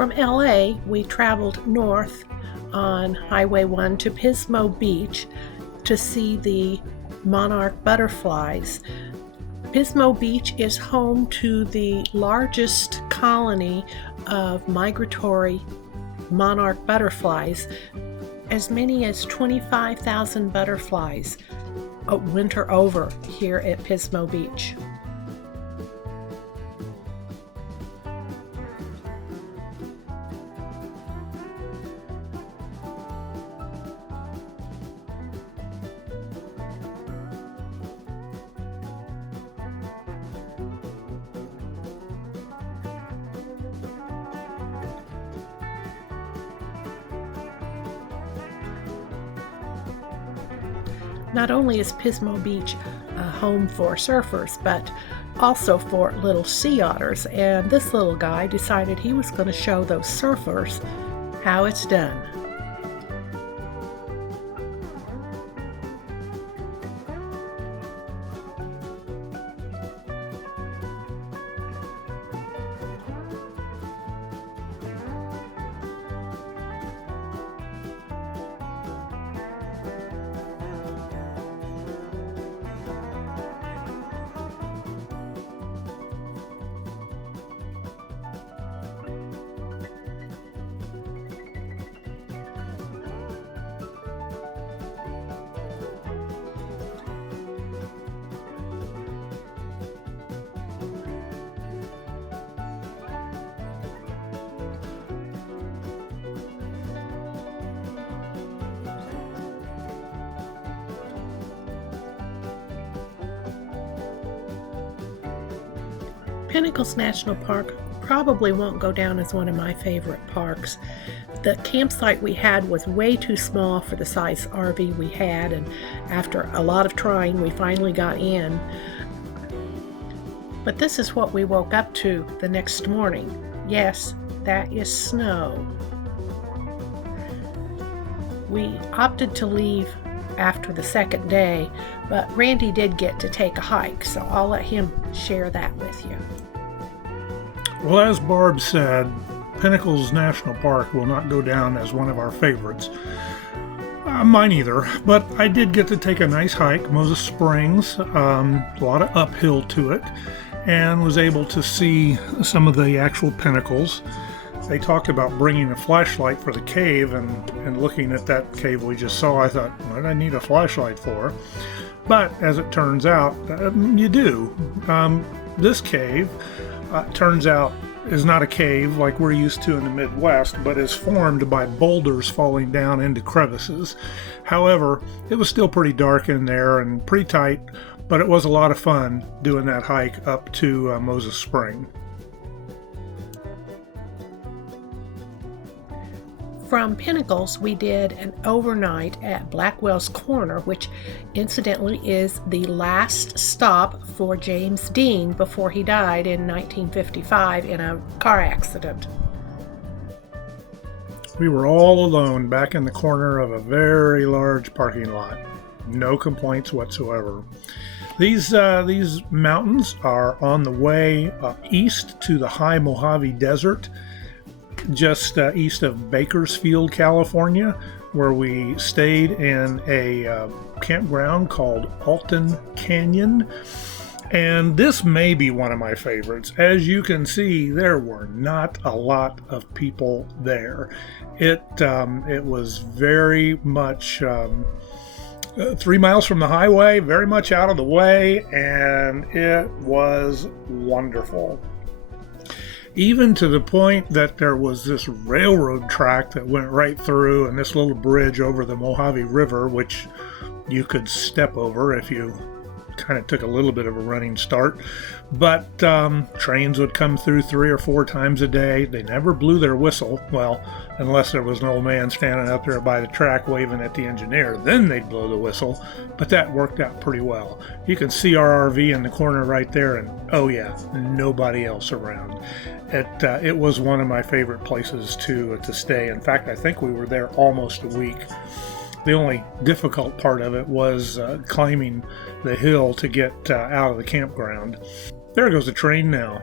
From LA, we traveled north on Highway 1 to Pismo Beach to see the Monarch butterflies. Pismo Beach is home to the largest colony of migratory monarch butterflies. As many as 25,000 butterflies winter over here at Pismo Beach. Not only is Pismo Beach a home for surfers, but also for little sea otters, and this little guy decided he was going to show those surfers how it's done. Pinnacles National Park probably won't go down as one of my favorite parks. The campsite we had was way too small for the size RV we had, and after a lot of trying, we finally got in. But this is what we woke up to the next morning. Yes, that is snow. We opted to leave after the second day, but Randy did get to take a hike, so I'll let him share that with you. Well, as Barb said, Pinnacles National Park will not go down as one of our favorites. Mine either, but I did get to take a nice hike, Moses Springs, a lot of uphill to it, and was able to see some of the actual pinnacles. They talked about bringing a flashlight for the cave, and looking at that cave we just saw, I thought, what do I need a flashlight for? But as it turns out, you do. This cave turns out is not a cave like we're used to in the Midwest, but is formed by boulders falling down into crevices. However, it was still pretty dark in there and pretty tight, but it was a lot of fun doing that hike up to Moses Spring. From Pinnacles, we did an overnight at Blackstones Corner, which incidentally is the last stop for James Dean before he died in 1955 in a car accident. We were all alone back in the corner of a very large parking lot. No complaints whatsoever. These mountains are on the way east to the high Mohave Desert, just east of Bakersfield, California, where we stayed in a campground called Afton Canyon. And this may be one of my favorites. As you can see, there were not a lot of people there. It was very much 3 miles from the highway, very much out of the way, and it was wonderful. Even to the point that there was this railroad track that went right through, and this little bridge over the Mohave River, which you could step over if you kind of took a little bit of a running start. But trains would come through 3 or 4 times a day. They never blew their whistle. Well, unless there was an old man standing up there by the track waving at the engineer, then they'd blow the whistle. But that worked out pretty well. You can see our RV in the corner right there, and oh yeah, nobody else around. It was one of my favorite places to stay. In fact, I think we were there almost a week. The only difficult part of it was climbing the hill to get out of the campground. There goes the train now.